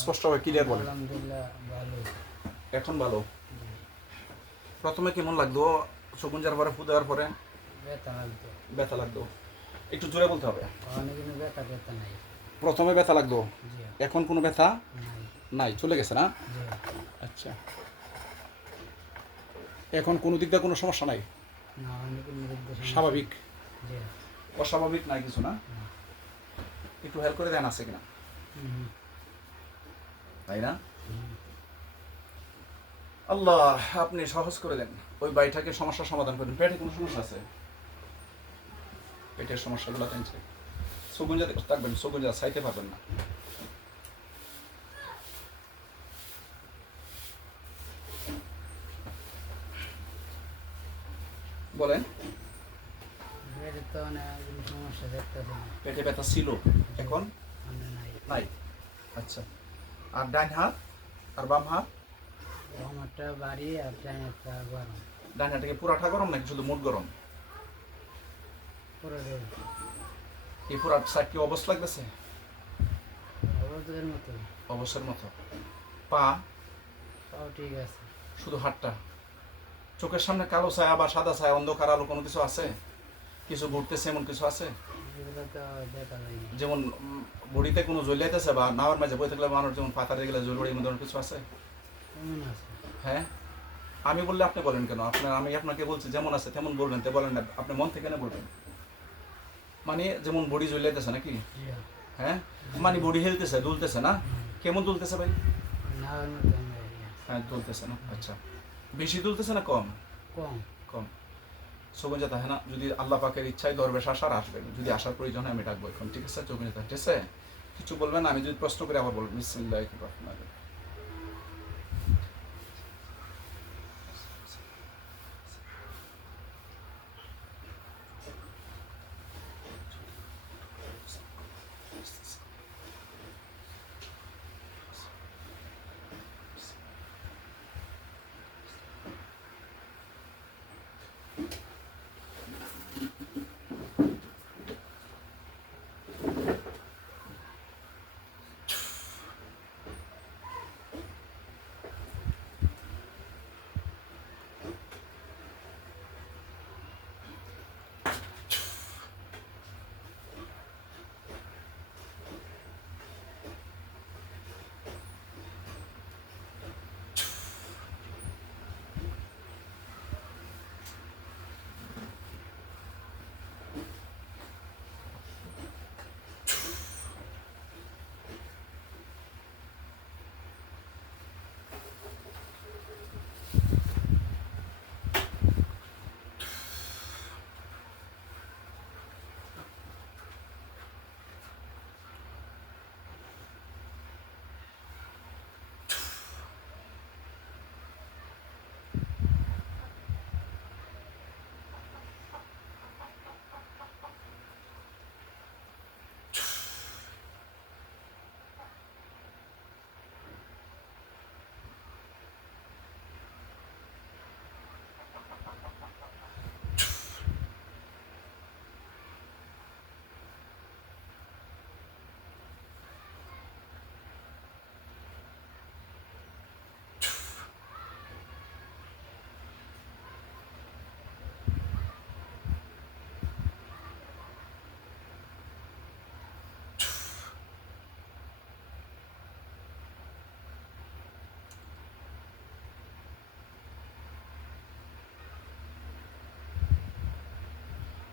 স্পষ্টভাবে ক্লিয়ার বলেন। আলহামদুলিল্লাহ ভালো। এখন ভালো। জি। প্রথমে কেমন লাগতো? শকুন যাওয়ার পরে, ফু দেওয়ার পরে ব্যথা লাগতো। ব্যথা লাগতো? একটু জোরে বলতে হবে। অনেক কিন্তু ব্যথা নাই। প্রথমে ব্যথা লাগতো, জি। এখন কোনো ব্যথা নাই। নাই, চলে গেছে না? জি। আচ্ছা, এখন কোনো দিক দিয়ে কোনো সমস্যা নাই, না, অনেক নিরুদ্দেশ স্বাভাবিক, জি। অস্বাভাবিক নাই কিছু না? না। একটু হেল্প করে দেন, আছে কিনা, হুম। তাই না? হুম। আল্লাহ, আপনি সহজ করে দেন, ওই বাড়িটাকে সমস্যার সমাধান করেন। পেটে কোনো সমস্যা আছে? পেটের সমস্যাগুলো টেনছে, সগুঞ্জাতে থাকবেন, সগুঞ্জা চাইতে পারবেন না। বলেন। পেটে তো অনেক সমস্যা দেখতেছে না। পেটে ব্যথা ছিল, এখন মানে নাই। নাই। আচ্ছা, আর ডান হাত আর বাম হাত? আমারটা বাড়ি আর ডাইনেরটা গরম। ডান হাতটাকে পুরাটা গরম নাকি শুধু মুড গরম? পুরো এই পুরা সাইড কি অবস্থা লাগতেছে? অবরোধের মতো। অবস্থার মতো। পা? তাও ঠিক আছে। শুধু হাতটা? চোখের সামনে কালো ছায়া বা সাদা ছায়া, অন্ধকার আলো কোনো কিছু আছে? কিছু ঘুরতেছে এমন কিছু আছে? এগুলো তো দেখা যায়নি। যেমন বডিতে কোনো জ্বলিয়াইতেছে বা নাওয়ার মাঝে বই থাকলে মানুষ যেমন পাতা দিয়ে গেলে জ্বলবড়ি, এমন ধরনের কিছু আছে? কেমন আছে? হ্যাঁ, আমি বললে আপনি বলেন কেন? আমি আপনাকে বলছি যেমন আছে তেমন বলবেন, তো বলেন না, আপনি মন থেকে না বলবেন। মানে যেমন বডি জ্বলিয়াইতেছে নাকি? জি। হ্যাঁ, মানে বডি হেলতেছে, দুলতেছে না? কেমন দুলতেছে ভাই? নাওয়ার মতো হ্যাঁ, দুলতেছে না? আচ্ছা, বেশি দুলতেছে না কম? কম। কম। সুগঞ্জাতা, হ্যাঁ না, যদি আল্লাহ পাকের ইচ্ছায় দরবেশ আসার আসবেন, যদি আসার প্রয়োজন হয় আমি ডাকবো এখন, ঠিক আছে? সুগঞ্জাতা, ঠিক আছে? কিছু বলবেন, আমি যদি প্রশ্ন করে আবার বলবেন। বিসমিল্লাহির রহমানির রহিম।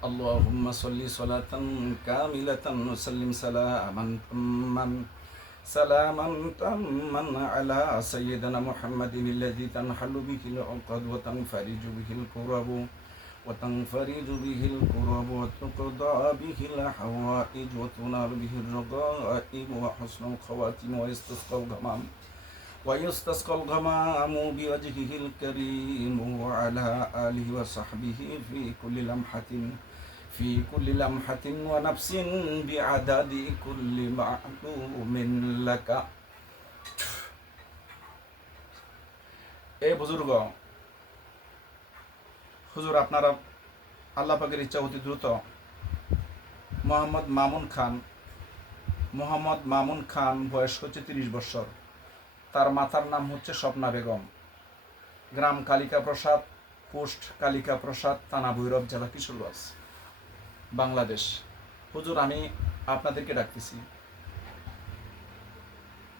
اللهم صل صلاة كاملة وسلم سلاما تاما على سيدنا محمد الذي تنحل به العقد وتنفرج به الكرب وتقضى به الحوائج وتنال به الرغائب وحسن الخواتم ويستسقى الغمام بوجهه الكريم وعلى آله وصحبه في كل لمحة ونفس بعدد كل معلوم لك. এ বুজুর্গ, হুজুর আপনারা আল্লাহ পাকের ইচ্ছা অতি দ্রুত মোহাম্মদ মামুন খান মোহাম্মদ মামুন খান, বয়স হচ্ছে 30 বছর। তার মাতার নাম হচ্ছে স্বপ্না বেগম, গ্রাম কালিকা প্রসাদ, পোস্ট কালিকা প্রসাদ, থানা ভৈরব, জেলা কিশোরগঞ্জ, বাংলাদেশ। হুজুর, আমি আপনাদেরকে ডাকতেছি,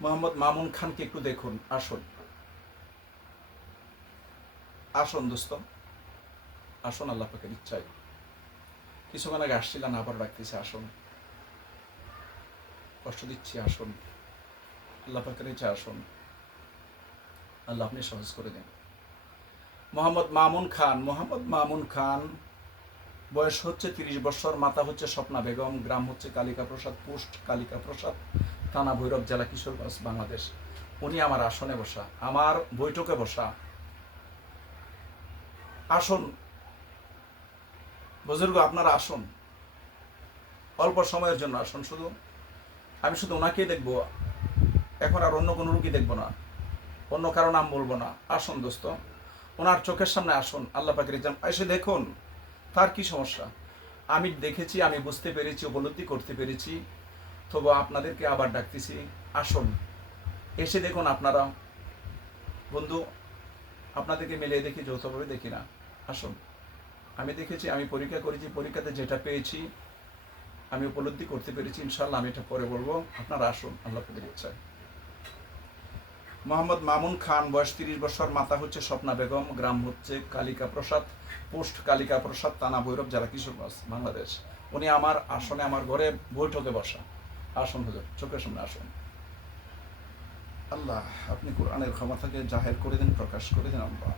মোহাম্মদ মামুন খানকে একটু দেখুন। আসুন আসুন দোস্ত, আসুন, আল্লাহ পাকের ইচ্ছায়। কিছুক্ষণ আগে আসছিলেন, আবার ডাকতেছি, আসুন। কষ্ট দিচ্ছি, আসুন, আল্লাহ পাকের ইচ্ছা, আসুন, আল্লাহ আপনি সহজ করে দেন। মোহাম্মদ মামুন খান, মোহাম্মদ মামুন খান, বয়স হচ্ছে 30 বছর। মাতা হচ্ছে স্বপ্না বেগম, গ্রাম হচ্ছে কালিকা প্রসাদ, পোস্ট কালিকা প্রসাদ, থানা ভৈরব, জেলা কিশোরগঞ্জ, বাংলাদেশ। উনি আমার আসনে বসা, আমার বৈঠকে বসা। আসুন বুজুর্গ, আপনারা আসুন, অল্প সময়ের জন্য আসুন। আমি শুধু ওনাকেই দেখবো, এখন আর অন্য কোনো রুগী দেখবো না, অন্য কারো নাম বলবো না। আসুন দোস্ত, ওনার চোখের সামনে আসুন, আল্লাহ পাকের ইচ্ছা। এসে দেখুন তার কি সমস্যা। আমি দেখেছি, আমি বুঝতে পেরেছি, উপলব্ধি করতে পেরেছি, তবু আপনাদেরকে আবার ডাকতেছি, আসুন, এসে দেখুন। আপনারা বন্ধু, আপনাদেরকে মিলিয়ে দেখি, যৌথভাবে দেখি না। আসুন, আমি দেখেছি, আমি পরীক্ষা করেছি, পরীক্ষাতে যেটা পেয়েছি আমি উপলব্ধি করতে পেরেছি। ইনশাল্লাহ আমি এটা পরে বলবো। আপনারা আসুন, আল্লাহ পাকের ইচ্ছায়। মোহাম্মদ মামুন খান, বয়স 30 বছর। মাতা হচ্ছে স্বপ্না বেগম, গ্রাম হচ্ছে কালিকা প্রসাদ, পোস্ট কালিকা প্রসাদ, থানা ভৈরব, জেলা কিশোরগঞ্জ, বাংলাদেশ। উনি আমার আসনে, আমার ঘরে বৈঠকে বসা। আসুন হুজুর, চোখের সামনে আসুন। আল্লাহ, আপনি কোরআনের ক্ষমতাকে জাহের করে দেন, প্রকাশ করে দেন। আল্লাহ,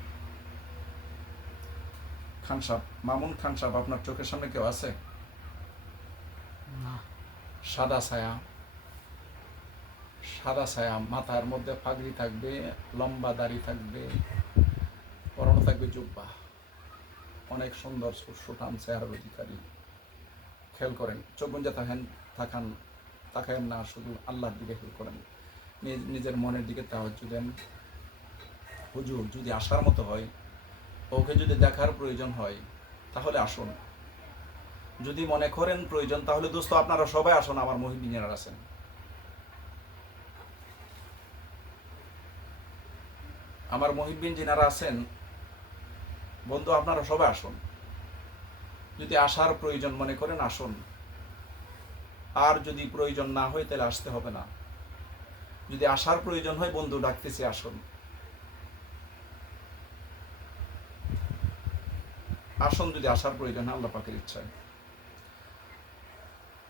খান সাহেব, মামুন খান সাহেব, আপনার চোখের সামনে কেউ আছে? না। সাদা ছায়া, সাদা ছায়া, মাথার মধ্যে পাগড়ি থাকবে, লম্বা দাড়ি থাকবে, পরনে থাকবে জুব্বা, অনেক সুন্দর সুঠাম চেহারার অধিকারী। খেয়াল করেন, চোখ গুঞ্জে থাকান, তাকায়েন না, শুধু আল্লাহর দিকে খেয়াল করেন, নিজের মনের দিকে তাওয়াজ্জু দেন। হুজুর, যদি আসার মতো হয়, ওকে যদি দেখার প্রয়োজন হয়, তাহলে আসুন। যদি মনে করেন প্রয়োজন, তাহলে দোস্ত আপনারা সবাই আসুন, আমার মুহিবিনেরা আছেন। আমার মুহিবিন যিনারা আছেন, বন্ধু, আপনারা সবাই আসুন। যদি আসার প্রয়োজন মনে করেন, আসুন। আর যদি প্রয়োজন না হয়, তাহলে আসতে হবে না। যদি আসার প্রয়োজন হয়, বন্ধু ডাকতেছি, আসুন। আসুন যদি আসার প্রয়োজন হয়, আল্লাহ পাকের ইচ্ছায়।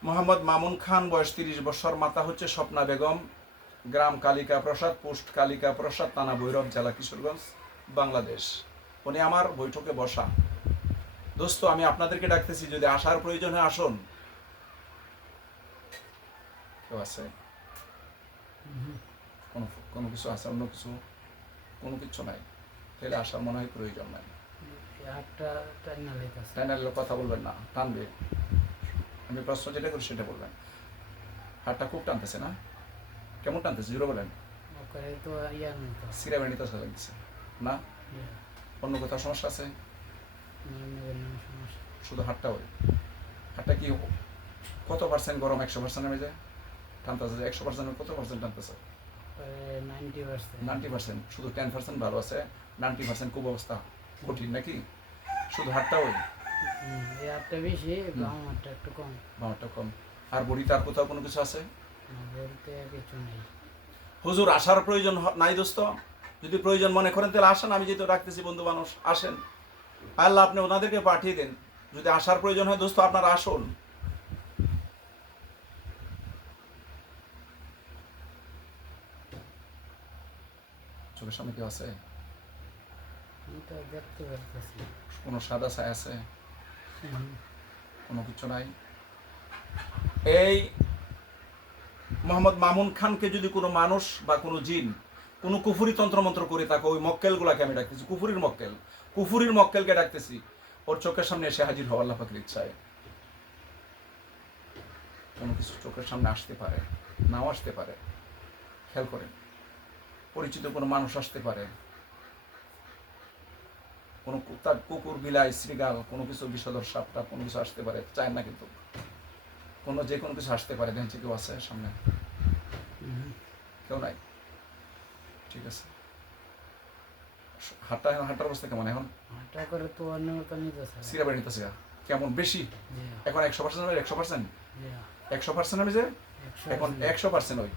মোহাম্মদ মামুন খান, বয়স 30 বছর। মাতা হচ্ছে স্বপ্না বেগম, গ্রাম কালিকা প্রসাদ, পোস্ট কালিকা প্রসাদ, থানা ভৈরব, জেলা কিশোরগঞ্জ, বাংলাদেশ। উনি আমার বৈঠকে বসা। দোস্ত, আমি আপনাদেরকে ডাকতেছি, যদি আসার প্রয়োজন হয়, আসুন। কেউ আছে? কোনো কোনো কিছু আছে? অন্য কিছু? কোনো কিছু নাই, তাহলে আসার মনে হয় প্রয়োজন নাই। তাই না, কথা বলবেন না, টানবে। আমি প্রশ্ন যেটা করি সেটা বলবেন। হাতটা খুব টানতেছে না? কেমন টানতেছে, জোরে বলেন। সিরামেন্টি তো লাগছে না? অন্য কোথাও সমস্যা আছে? শুধু হাতটা ওই হাতটা কি কত পার্সেন্ট গরম? 100% নেমে যায়? টানতেছে 100%? কত পার্সেন্ট টানতেছে? 90%। শুধু 10% ভালো আছে, 90% খুব অবস্থা কঠিন নাকি? শুধু হাতটা ওই বেশি, বামটা একটু কম। বামটা কম। আর বডিতে আর কোথাও কোনো কিছু আছে? কিছু নেই। হুজুর, আসার প্রয়োজন নাই দোস্ত? যদি প্রয়োজন মনে করেন, তাহলে আসেন। আমি যেহেতু রাখতেছি, বন্ধু মানুষ, আসেন। আল্লাহ আপনি ওনাদেরকে পাঠিয়ে দেন। যদি আসার প্রয়োজন হয়, দোস্ত আপনারা আসুন। চোখের সামনে কেউ আছে? দেখতে পারতেছি। কোনো সাদা ছায়া আছে? কোনো কিছু নাই। এই মোহাম্মদ মামুন খানকে যদি কোনো মানুষ বা কোনো জিন কোনো কুফুরি তন্ত্রমন্ত্র করে থাকে, ওই মক্কেলগুলাকে আমি ডাকতেছি, কুফুরির মক্কেলকে ডাকতেছি। ওর চোখের সামনে এসে হাজির হওয়া আল্লাহ পাকের ইচ্ছায়। কোনো কিছু চোখের সামনে আসতে পারে, নাও আসতে পারে। খেয়াল করেন, পরিচিত কোনো মানুষ আসতে পারে, কোনো কুকুর, বিলাই, শ্রীগাল, কোনো কিছু বিষধর সাপটা কোনো কিছু আসতে পারে। চায় না কিন্তু যে কোনো কিছু আসতে পারে, দেখছি কেউ আছে সামনে? কেউ নাই, ঠিক আছে। হাঁটার অবস্থা কেমন এখন? হাঁটা করে তো অন্য মতো নিতেছে। সিরা বাড়ি নিতেছে কেমন? বেশি এখন 100% হবে? 100% 100% হবে যে এখন 100% ওই।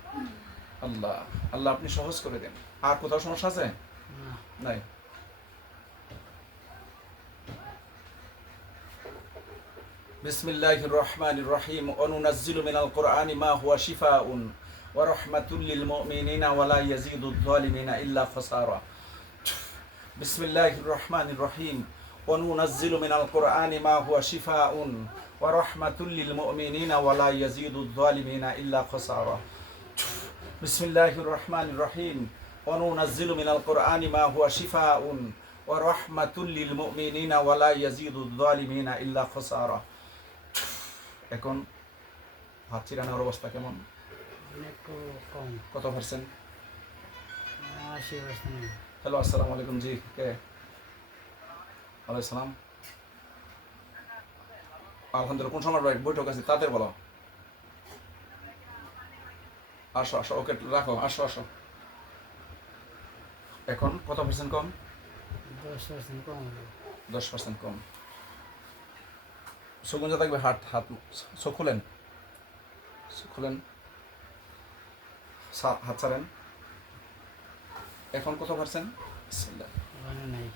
আল্লাহ আল্লাহ আপনি সহজ করে দেন। আর কোথাও সমস্যা আছে? নাই। বিসমিল্লাহির রহমানির রহিম। অনুনাজ্জিলু মিনাল কুরআনি মা হুয়া শিফাউন ওয়া রাহমাতুল লিল মুমিনিনা ওয়া লা ইয়াজিদুয যালিমিনা ইল্লা খাসারা। বিসমিল্লাহির রহমানির রহিম। অনুনাজ্জিলু মিনাল কুরআনি মা হুয়া শিফাউন ওয়া রাহমাতুল লিল মুমিনিনা ওয়া লা ইয়াজিদুয যালিমিনা ইল্লা খাসারা। বিসমিল্লাহির রহমানির রহিম। অনুনাজ্জিলু মিনাল কুরআনি মা হুয়া শিফাউন ওয়া রাহমাতুল লিল মুমিনিনা ওয়া লা ইয়াজিদুয যালিমিনা ইল্লা খাসারা। এখন হাত চিরানোর অবস্থা কেমন? একটু কম। কত পার্সেন্ট? 80%। হ্যালো, আসসালামু আলাইকুম। জি, কে? ওয়ালাইকুম সালাম। আলহামদুলিল্লাহ। কোন সময় বৈঠক আছে তাদের বলো। আসো আসো, ওকে রাখো, আসো আসো। এখন কত পার্সেন্ট কম? 10% কম হলো। 10% কম। সুগঞ্জা থাকবে। হাত চোখ খুলেন, চোখ খুলেন, হাত ছাড়েন। এখন কত পার্সেন্ট? বিসমিল্লাহ। নাই।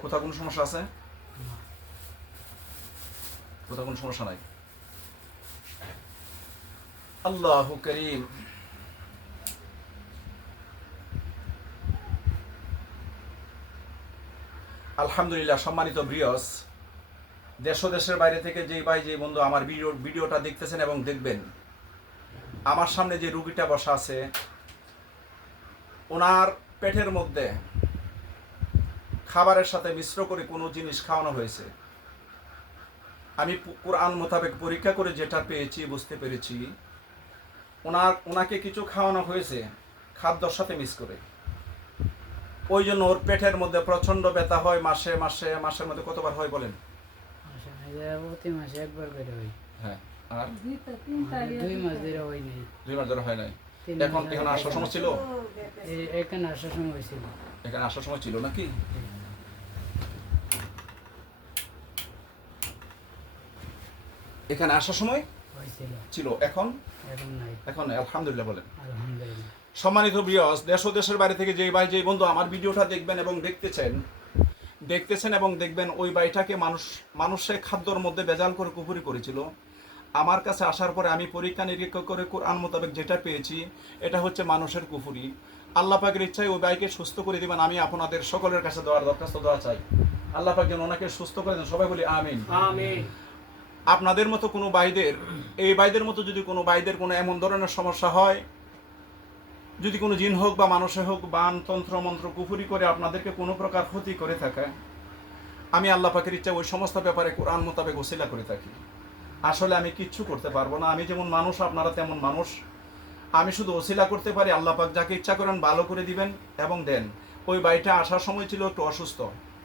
কোথাও কোনো সমস্যা আছে? কোথাও কোনো সমস্যা নাই। আল্লাহু করিম। আলহামদুলিল্লাহ। সম্মানিত ব্রিয়স, দেশ ও দেশের বাইরে থেকে যেই ভাই যে বন্ধু আমার ভিডিওটা দেখতেছেন এবং দেখবেন, আমার সামনে যে রুগীটা বসা আছে, ওনার পেটের মধ্যে খাবারের সাথে মিশ্র করে কোনো জিনিস খাওয়ানো হয়েছে। আমি কোরআন মোতাবেক পরীক্ষা করে যেটা পেয়েছি, বুঝতে পেরেছি, ওনাকে কিছু খাওয়ানো হয়েছে খাদ্যর সাথে মিক্স করে। ওই জন্য ওর পেটের মধ্যে প্রচন্ড ব্যথা হয়। মাসের মধ্যে কতবার হয় বলেন? প্রতি মাসে একবার করে হয়। হ্যাঁ। আর 2 মাস ধরে হয় নাই। 2 মাস ধরে হয় নাই। এখন আসার সময় ছিল? এখানে আসার সময় ছিল। এখানে আসার সময় ছিল নাকি? এখানে আসার সময় ছিল। এখন নাই। এখন আলহামদুলিল্লাহ বলেন। আলহামদুলিল্লাহ। সম্মানিত ভিউয়ার্স, দেশ ও দেশের বাইরে থেকে যেই ভাই যেই বন্ধু আমার ভিডিওটা দেখবেন এবং দেখতেছেন এবং দেখবেন, ওই ভাইটাকে মানুষে খাদ্যর মধ্যে ভেজাল করে কুফরি করেছিল। আমার কাছে আসার পরে আমি পরীক্ষা নিরীক্ষা করে কোরআন মোতাবেক যেটা পেয়েছি, এটা হচ্ছে মানুষের কুফরি। আল্লাহ পাকের ইচ্ছায় ওই ভাইকে সুস্থ করে দিবেন। আমি আপনাদের সকলের কাছে দোয়া চাই, আল্লাহ পাক যেন ওনাকে সুস্থ করে দেন। সবাই বলি আমিন। আমিন। আপনাদের মতো কোনো ভাইদের, এই ভাইদের মতো যদি কোনো ভাইদের কোনো এমন ধরনের সমস্যা হয়, যদি কোনো জিন হোক বা মানুষে হোক, বান তন্ত্র মন্ত্র কুফরি করে আপনাদেরকে কোনো প্রকার ক্ষতি করে থাকে, আমি আল্লাহ পাকের ইচ্ছা ওই সমস্ত ব্যাপারে কোরআন মোতাবেক ওসিলা করে থাকি। আসলে আমি কিচ্ছু করতে পারবো না। আমি যেমন মানুষ, আপনারা তেমন মানুষ। আমি শুধু ওসিলা করতে পারি। আল্লাহ পাক যাকে ইচ্ছা করেন ভালো করে দিবেন এবং দেন। ওই ভাইটা আসার সময় ছিল একটু অসুস্থ।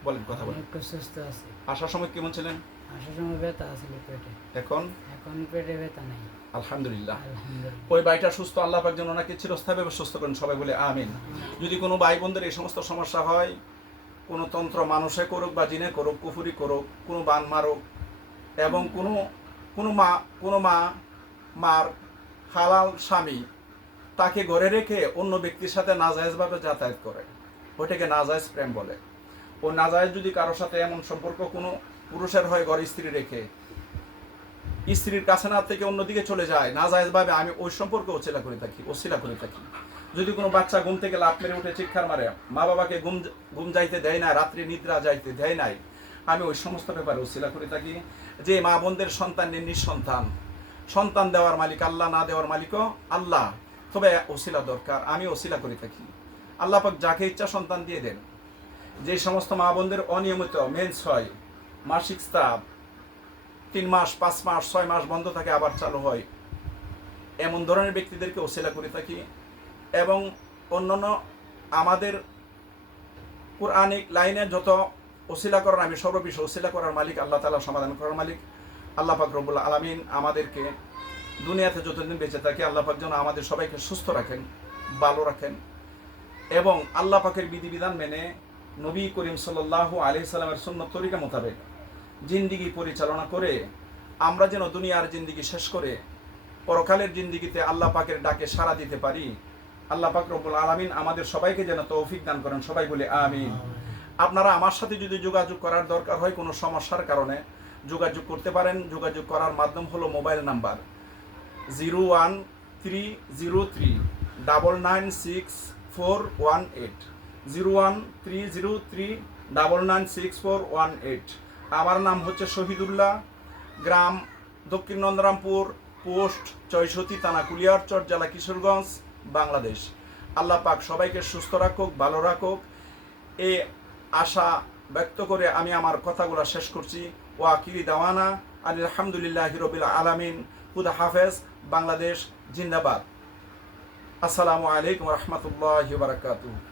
বলেন, কথা বলেন। একটু সুস্থ আছে। আসার সময় কেমন ছিলেন? আসার সময় ব্যথা ছিল পেটে। এখন পেটে ব্যথা নাই। আলহামদুলিল্লাহ। আলহামদুলিল্লাহ। ওই ভাইটা সুস্থ। আল্লাহ পাক যেন ওনাকে চিরস্থায়ীভাবে সুস্থ করেন। সবাই বলে আমিন। যদি কোনো ভাই বোনদের এই সমস্ত সমস্যা হয়, কোনো তন্ত্র মানুষে করুক বা জিনে করুক, কুফুরি করুক, কোনো বান মারুক, এবং কোনো মার হালাল স্বামী তাকে ঘরে রেখে অন্য ব্যক্তির সাথে নাজায়েজভাবে যাতায়াত করে, ওইটাকে নাজায়েজ প্রেম বলে। ও নাজায়েজ যদি কারোর সাথে এমন সম্পর্ক কোনো পুরুষের হয়, ঘরে স্ত্রী রেখে স্ত্রীর কাছে না থেকে অন্যদিকে চলে যায় নাজায়েজভাবে, আমি ওই সম্পর্কে ওসিলা করে থাকি। যদি কোনো বাচ্চা ঘুম থেকে লাফ মেরে উঠে চিৎকার মারে, মা বাবাকে ঘুম যাইতে দেয় না, রাত্রি নিদ্রা যাইতে দেয় নাই, আমি ওই সমস্ত ব্যাপারে ওসিলা করে থাকি। যে মা বোনদের সন্তান সন্তান দেওয়ার মালিক আল্লাহ, না দেওয়ার মালিকও আল্লাহ, তবে ওসিলা দরকার, আমি ওসিলা করে থাকি। আল্লাহ পাক যাকে ইচ্ছা সন্তান দিয়ে দেন। যে সমস্ত মা বোনদের অনিয়মিত মেন্স হয়, মাসিক স্রাব 3 মাস 5 মাস 6 মাস বন্ধ থাকে, আবার চালু হয়, এমন ধরনের ব্যক্তিদেরকে ওসিলা করে থাকি। এবং অন্যান্য আমাদের কোরআনিক লাইনের যত ওসিলা করার, আমি সর্ববিষয় ওসিলা করার মালিক আল্লাহ তাআলা, সমাধান করার মালিক আল্লাহ পাক রব্বুল আলামিন আমাদেরকে দুনিয়াতে যতদিন বেঁচে থাকি আল্লাহ পাক যেন আমাদের সবাইকে সুস্থ রাখেন, ভালো রাখেন, এবং আল্লাহ পাকের বিধিবিধান মেনে নবী করিম সাল্লাল্লাহু আলাইহি সাল্লামের সুন্নত তরিকা মোতাবেক জিন্দিগি পরিচালনা করে আমরা যেন দুনিয়ার জিন্দিগি শেষ করে পরকালের জিন্দিগিতে আল্লাহ পাকের ডাকে সাড়া দিতে পারি। আল্লাহ পাক রব্বুল আলামিন আমাদের সবাইকে যেন তৌফিক দান করেন, সবাই বলে আমিন। আপনারা আমার সাথে যদি যোগাযোগ করার দরকার হয় কোনো সমস্যার কারণে, যোগাযোগ করতে পারেন। যোগাযোগ করার মাধ্যম হলো মোবাইল নাম্বার 01303996418, 01303996418। আমার নাম হচ্ছে শহীদুল্লাহ, গ্রাম দক্ষিণ নন্দরামপুর, পোস্ট 64, থানা কুলিয়ারচর, জেলা কিশোরগঞ্জ, বাংলাদেশ। আল্লাহ পাক সবাইকে সুস্থ রাখুক, ভালো রাখুক, এই আশা ব্যক্ত করে আমি আমার কথাগুলো শেষ করছি। ওয়াকিরি দাওয়ানা আলহামদুলিল্লাহি রাব্বিল আলামিন। খুদা হাফেজ। বাংলাদেশ জিন্দাবাদ। আসসালামু আলাইকুম ওয়া রাহমাতুল্লাহি ওয়া বারাকাতুহু।